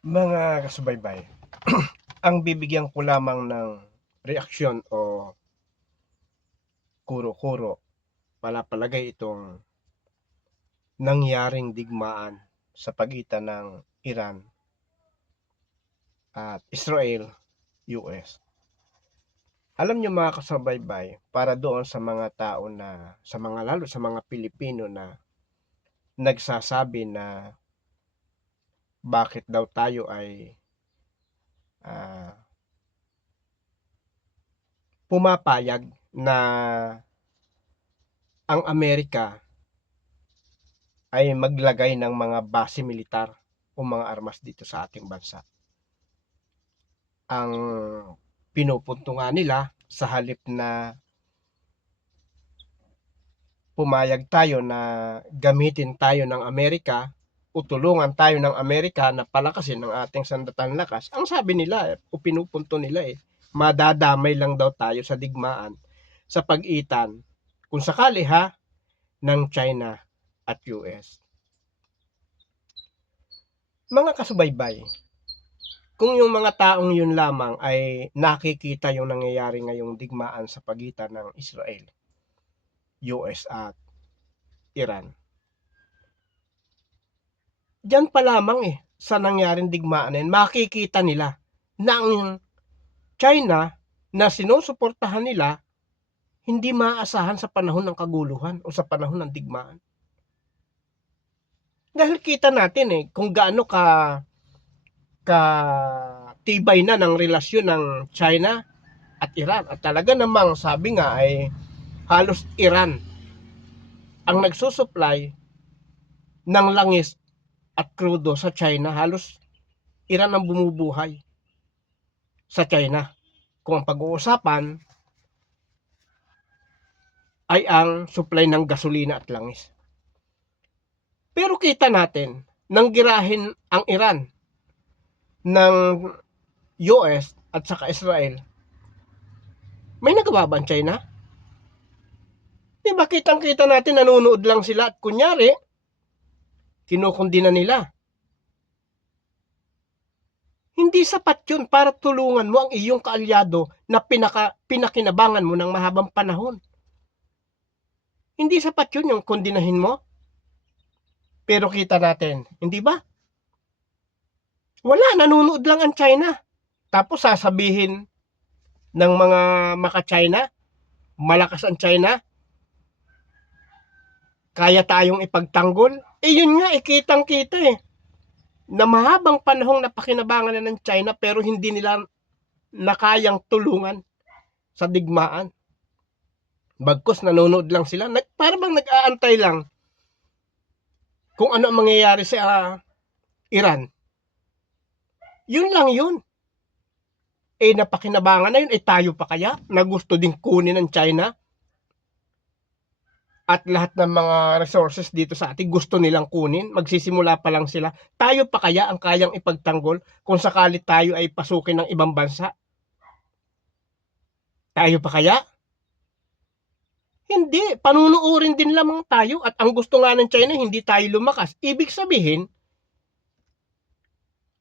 Mga kasubaybay, ang bibigyan ko lamang ng reaksyon o kuro-kuro palagay itong nangyaring digmaan sa pagitan ng Iran at Israel, US. Alam niyo mga kasubaybay, para doon sa mga tao na, lalo sa mga Pilipino na nagsasabi na bakit daw tayo ay ah, pumapayag na ang Amerika ay maglagay ng mga base militar o mga armas dito sa ating bansa. Ang pinupunto nga nila, sa halip na pumayag tayo na gamitin tayo ng Amerika o tulungan tayo ng Amerika na palakasin ang ating sandatang lakas, ang sabi nila o pinupunto nila madadamay lang daw tayo sa digmaan sa pagitan, kung sakali ha, ng China at US. Mga kasubaybay, kung yung mga taong yun lamang ay nakikita yung nangyayari ngayong digmaan sa pagitan ng Israel, US at Iran, diyan pa lamang sa nangyaring digmaan na makikita nila na ang China na sinusuportahan nila hindi maaasahan sa panahon ng kaguluhan o sa panahon ng digmaan. Dahil kita natin kung gaano ka tibay na ng relasyon ng China at Iran. At talaga namang sabi nga ay halos Iran ang nagsusupply ng langis at krudo sa China. Halos Iran ang bumubuhay sa China. Kung ang pag-uusapan ay ang supply ng gasolina at langis. Pero kita natin, nang girahin ang Iran ng US at saka Israel, may nagawa ba ang China? Diba kitang-kita natin nanonood lang sila at kunyari, kinukundina nila. Hindi sapat yun para tulungan mo ang iyong kaalyado na pinakinabangan mo ng mahabang panahon. Hindi sapat yun yung kundinahin mo. Pero kita natin, hindi ba? Wala, nanonood lang ang China. Tapos sasabihin ng mga maka-China, malakas ang China, kaya tayong ipagtanggol. Yun nga, kitang-kita na mahabang panahong napakinabangan na ng China pero hindi nila nakayang tulungan sa digmaan. Bagkus nanonood lang sila. Para bang nag-aantay lang kung ano ang mangyayari sa Iran. Yun lang yun. Napakinabangan na yun. Tayo pa kaya na gusto din kunin ng China? At lahat ng mga resources dito sa atin gusto nilang kunin. Magsisimula pa lang sila. Tayo pa kaya ang kayang ipagtanggol kung sakali tayo ay pasukin ng ibang bansa? Tayo pa kaya? Hindi. Panunuorin din lamang tayo at ang gusto nga ng China hindi tayo lumakas. Ibig sabihin,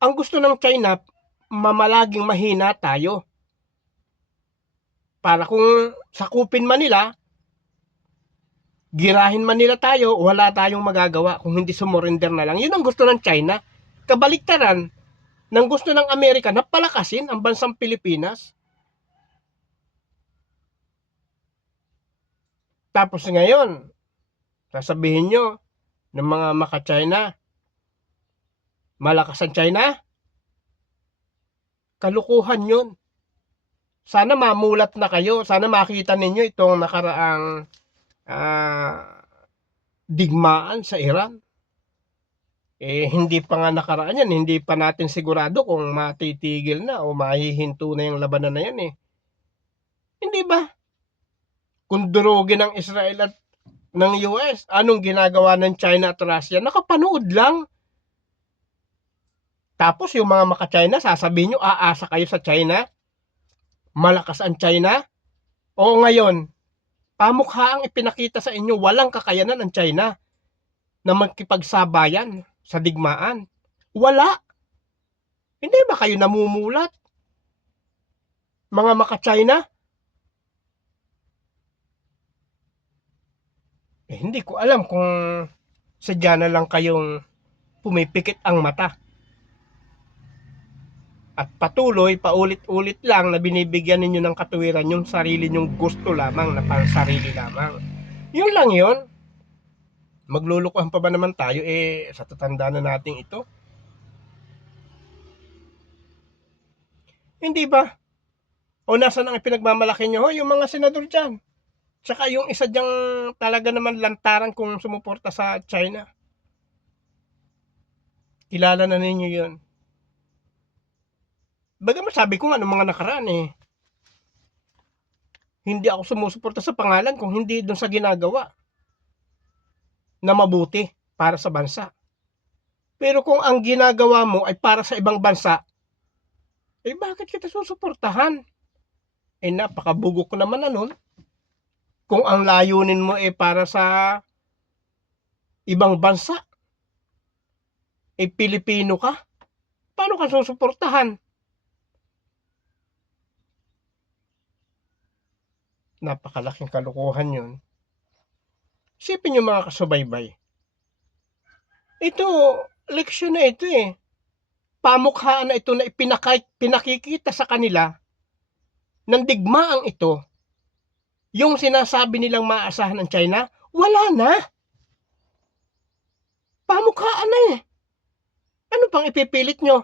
ang gusto ng China, mamalaging mahina tayo. Para kung sakupin man nila, girahin man nila tayo, wala tayong magagawa kung hindi sumurrender na lang. Yun ang gusto ng China. Kabaliktaran ng gusto ng Amerika na palakasin ang bansang Pilipinas. Tapos ngayon, sasabihin nyo ng mga maka-China, malakas ang China? Kalukuhan yun. Sana mamulat na kayo. Sana makita ninyo itong nakaraang digmaan sa Iran. Hindi pa nga nakaraan yan. Hindi pa natin sigurado kung matitigil na o mahihinto na yung labanan na yan Hindi ba? Kung durugin ng Israel at ng US, anong ginagawa ng China at Russia? Nakapanood lang. Tapos yung mga maka-China, sasabihin nyo, aasa kayo sa China? Malakas ang China? O ngayon, pamukha ang ipinakita sa inyo, walang kakayanan ng China na magkipagsabayan sa digmaan. Wala. Hindi ba kayo namumulat? Mga maka-China? Hindi ko alam kung sadya na lang kayong pumipikit ang mata at patuloy paulit-ulit lang na binibigyan ninyo ng katuwiran yung sarili nyong gusto lamang na pang sarili lamang. Yun lang yun. Maglulukuhan pa ba naman tayo sa tatanda na nating ito? Hindi ba? O nasa nang ipinagmamalaki nyo ho, yung mga senador dyan? Tsaka yung isa dyang talaga naman lantaran kung sumuporta sa China. Kilala na ninyo yun. Bagamat sabi ko nga nung mga nakaraan hindi ako sumusuporta sa pangalan kung hindi dun sa ginagawa na mabuti para sa bansa. Pero kung ang ginagawa mo ay para sa ibang bansa, bakit kita susuportahan? Napakabugo ko naman na nun. Kung ang layunin mo para sa ibang bansa, Pilipino ka, paano ka susuportahan? Napakalaking kalokohan yun. Isipin nyo mga kasubaybay. Ito, leksyon na ito Pamukhaan na ito na pinakikita sa kanila ng digmaang ito. Yung sinasabi nilang maaasahan ng China, wala na. Pamukhaan na Ano pang ipipilit nyo?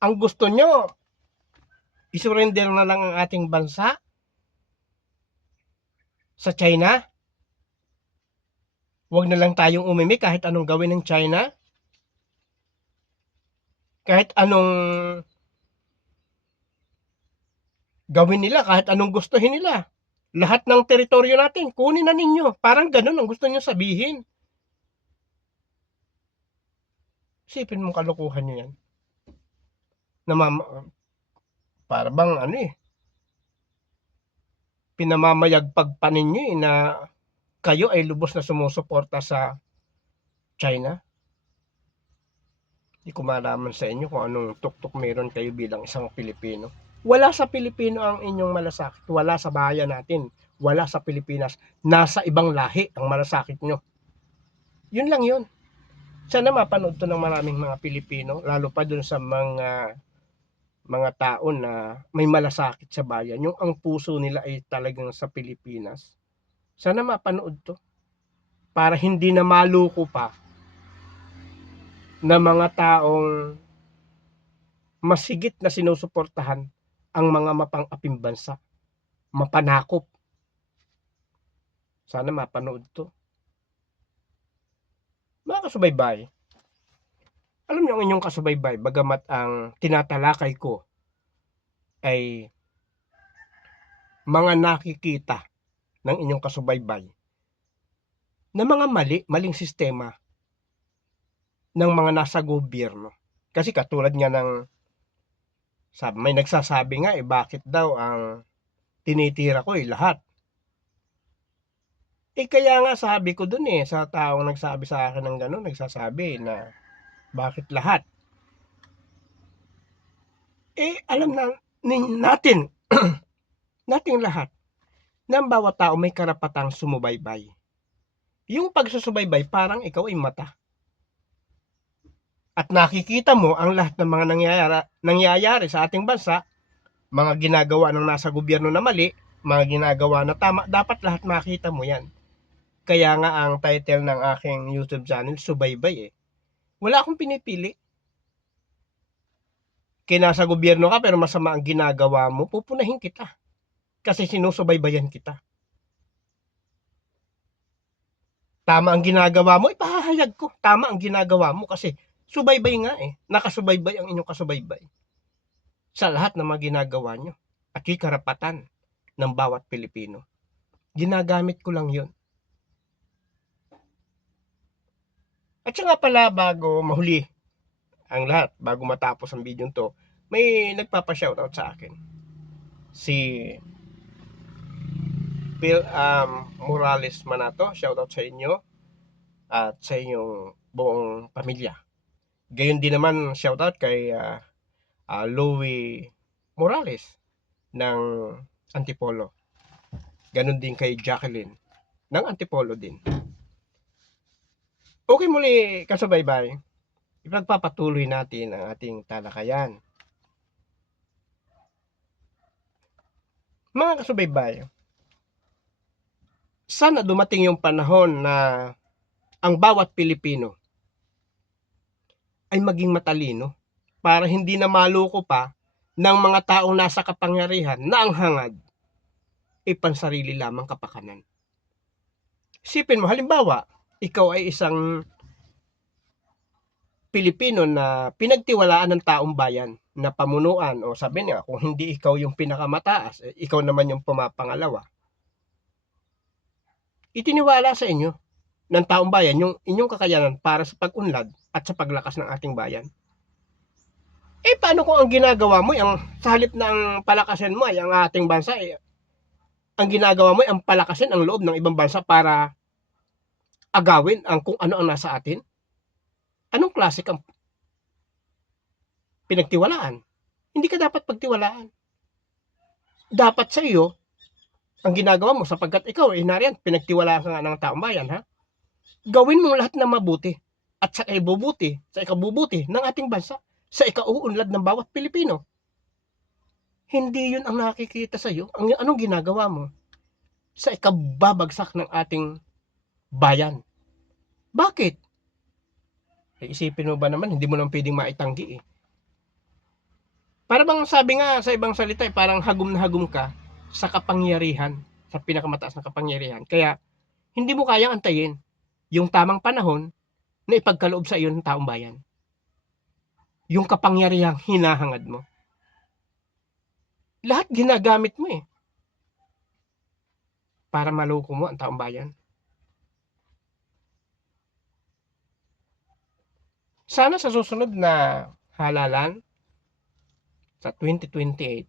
Ang gusto nyo, isurrender na lang ang ating bansa sa China? Huwag na lang tayong umimi kahit anong gawin ng China? Kahit anong gawin nila, kahit anong gustuhin nila. Lahat ng teritoryo natin, kunin na ninyo. Parang ganun ang gusto nyo sabihin. Isipin mong kalokohan nyo yan. Para bang pinamamayagpag pa ninyo na kayo ay lubos na sumusuporta sa China. Hindi ko malaman sa inyo kung anong tuktok meron kayo bilang isang Pilipino. Wala sa Pilipino ang inyong malasakit. Wala sa bayan natin. Wala sa Pilipinas. Nasa ibang lahi ang malasakit nyo. Yun lang yun. Sana mapanood to ng maraming mga Pilipino, lalo pa dun sa mga tao na may malasakit sa bayan. Yung ang puso nila ay talagang sa Pilipinas. Sana mapanood to. Para hindi na maluko pa na mga taong masigit na sinusuportahan ang mga mapang-aping bansa. Mapanakop. Sana mapanood to. Mga kasubaybay, alam niyo ang inyong kasubaybay, bagamat ang tinatalakay ko ay mga nakikita ng inyong kasubaybay na mga maling sistema ng mga nasa gobyerno. Kasi katulad nga ng may nagsasabi nga bakit daw ang tinitira ko lahat. Kaya nga sabi ko dun sa taong nagsabi sa akin ng gano'n, nagsasabi na bakit lahat? Alam na natin, nating lahat, na ang bawat tao may karapatang sumubaybay. Yung pagsusubaybay, parang ikaw ay mata. At nakikita mo ang lahat ng mga nangyayari sa ating bansa, mga ginagawa ng nasa gobyerno na mali, mga ginagawa na tama, dapat lahat makita mo yan. Kaya nga ang title ng aking YouTube channel, Subaybay Wala akong pinipili. Nasa gobyerno ka pero masama ang ginagawa mo, pupunahin kita. Kasi sinusubaybayan kita. Tama ang ginagawa mo, ipahahayag ko. Tama ang ginagawa mo kasi subaybay nga Nakasubaybay ang inyong kasubaybay sa lahat ng mga ginagawa nyo. At yung karapatan ng bawat Pilipino. Ginagamit ko lang yun. At saka pala bago mahuli ang lahat, bago matapos ang video to, may nagpapa-shoutout sa akin. Si Phil Morales Manato, shoutout sa inyo at sa inyong buong pamilya. Gayon din naman shoutout kay Louie Morales ng Antipolo. Ganon din kay Jacqueline ng Antipolo din. Okay muli kasubaybay, ipagpapatuloy natin ang ating talakayan. Mga kasubaybay, sana dumating yung panahon na ang bawat Pilipino ay maging matalino para hindi na maloko pa ng mga taong nasa kapangyarihan na ang hangad ay pansarili lamang kapakanan. Isipin mo, halimbawa, ikaw ay isang Pilipino na pinagtiwalaan ng taong bayan na pamunuan, o sabi niya, kung hindi ikaw yung pinakamataas, ikaw naman yung pumapangalawa. Itiniwala sa inyo ng taong bayan yung inyong kakayanan para sa pag-unlad at sa paglakas ng ating bayan. Paano kung ang ginagawa mo, sa halip na ang palakasin mo ay ang ating bansa, ang ginagawa mo ay ang palakasin ang loob ng ibang bansa para agawin ang kung ano ang nasa atin? Anong klase kang pinagtiwalaan? Hindi ka dapat pagtiwalaan. Dapat sa iyo, ang ginagawa mo, sapagkat ikaw ay nariyan, pinagtiwalaan ka nga ng taong bayan, ha? Gawin mo lahat ng mabuti at sa ikabubuti ng ating bansa, sa ikauunlad ng bawat Pilipino. Hindi yun ang nakikita sa iyo. Anong ginagawa mo? Sa ikababagsak ng ating bayan. Bakit? Isipin mo ba naman, hindi mo naman pwedeng maitanggi Para bang sabi nga sa ibang salita, parang hagom na hagom ka sa kapangyarihan, sa pinakamataas na kapangyarihan. Kaya, hindi mo kayang antayin yung tamang panahon na ipagkaloob sa iyo ng taong bayan. Yung kapangyarihang hinahangad mo. Lahat ginagamit mo para maloko mo ang taong bayan. Sana sa susunod na halalan, sa 2028,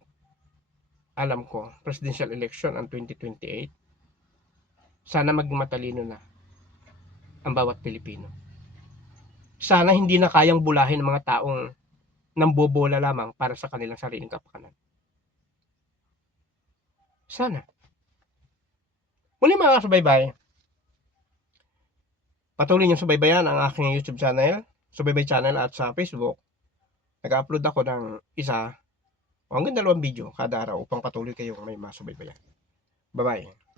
alam ko, presidential election ang 2028, sana maging matalino na ang bawat Pilipino. Sana hindi na kayang bulahin ng mga taong nambobola lamang para sa kanilang sariling kapakanan. Sana. Muli mga kasubaybay, patuloy niyong subaybayan ang aking YouTube channel, Subaybay Channel, at sa Facebook. Nag-upload ako ng isa o hanggang 2 video kada araw upang patuloy kayong may masubaybayan. Bye-bye.